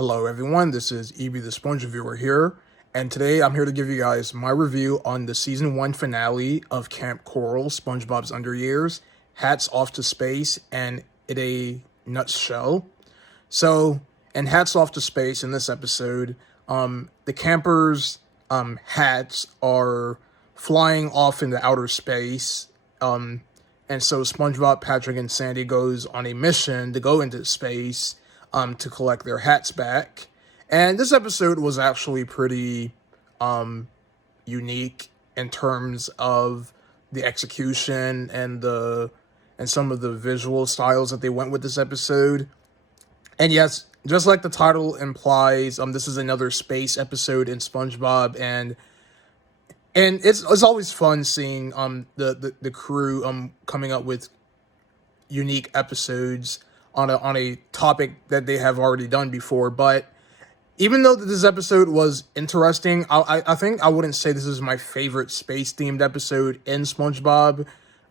Hello everyone, this is EB the Sponge Reviewer here, and today I'm here to give you guys my review on the Season 1 finale of Kamp Koral, SpongeBob's Under Years, Hats Off to Space, and in a nutshell. So, in Hats Off to Space, in this episode, the campers' hats are flying off into outer space, and so SpongeBob, Patrick, and Sandy goes on a mission to go into space, to collect their hats back. And this episode was actually pretty unique in terms of the execution and some of the visual styles that they went with this episode. And yes, just like the title implies, this is another space episode in SpongeBob, and it's always fun seeing the crew coming up with unique episodes on a topic that they have already done before. But even though this episode was interesting, I think I wouldn't say this is my favorite space-themed episode in SpongeBob.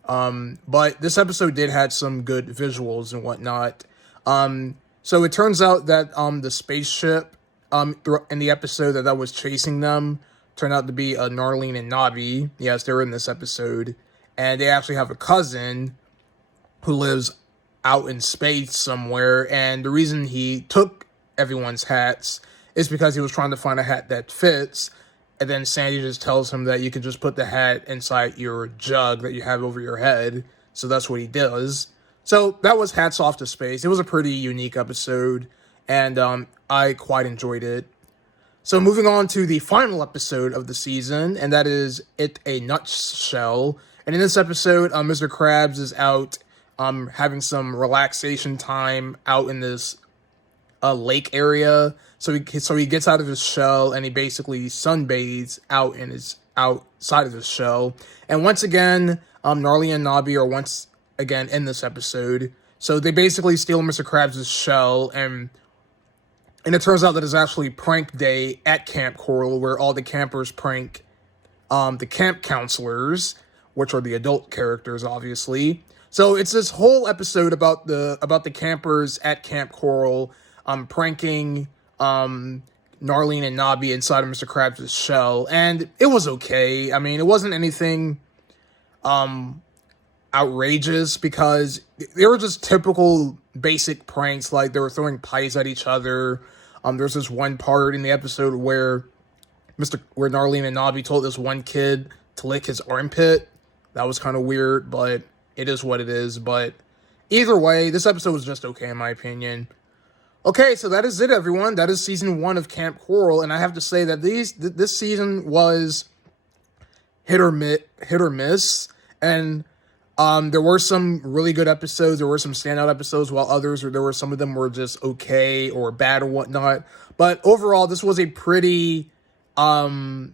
But this episode did have some good visuals and whatnot. So it turns out that the spaceship in the episode that was chasing them turned out to be Narlene and Nobby. Yes, they're in this episode. And they actually have a cousin who lives out in space somewhere, and the reason he took everyone's hats is because he was trying to find a hat that fits, and then Sandy just tells him that you can just put the hat inside your jug that you have over your head, so that's what he does. So that was Hats Off to Space. It was a pretty unique episode, and I quite enjoyed it. So moving on to the final episode of the season, and that is It a Nutshell. And in this episode, Mr. Krabs is out having some relaxation time out in this lake area. So he gets out of his shell and he basically sunbathes outside of his shell. And once again, Gnarly and Nobby are once again in this episode. So they basically steal Mr. Krabs' shell, and it turns out that it's actually prank day at Kamp Koral, where all the campers prank the camp counselors, which are the adult characters, obviously. So it's this whole episode about the campers at Kamp Koral pranking Narlene and Nobby inside of Mr. Krabs' shell, and it was okay. I mean, it wasn't anything outrageous, because they were just typical basic pranks, like they were throwing pies at each other. There's this one part in the episode where Narlene and Nobby told this one kid to lick his armpit. That was kind of weird, but it is what it is. But either way, this episode was just okay in my opinion. Okay, so that is it, everyone. That is season 1 of Kamp Koral, and I have to say that this season was hit or miss, and there were some really good episodes. There were some standout episodes, while some of them were just okay or bad or whatnot. But overall, this was a pretty somewhat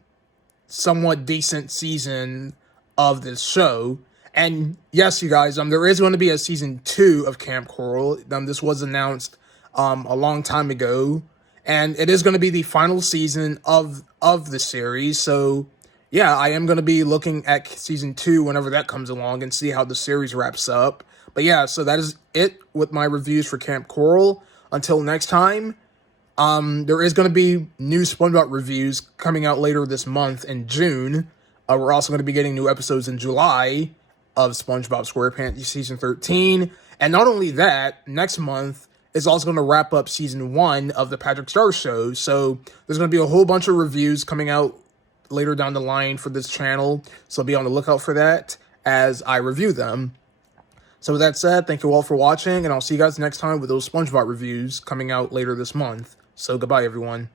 decent season of this show. And yes, you guys, there is going to be a season 2 of Kamp Koral. This was announced a long time ago, and it is going to be the final season of the series. So yeah, I am going to be looking at season 2 whenever that comes along and see how the series wraps up. But yeah, so that is it with my reviews for Kamp Koral. Until next time, there is going to be new SpongeBob reviews coming out later this month in June. We're also going to be getting new episodes in July of SpongeBob SquarePants Season 13. And not only that, next month is also going to wrap up Season 1 of the Patrick Star Show. So there's going to be a whole bunch of reviews coming out later down the line for this channel. So be on the lookout for that as I review them. So with that said, thank you all for watching, and I'll see you guys next time with those SpongeBob reviews coming out later this month. So goodbye, everyone.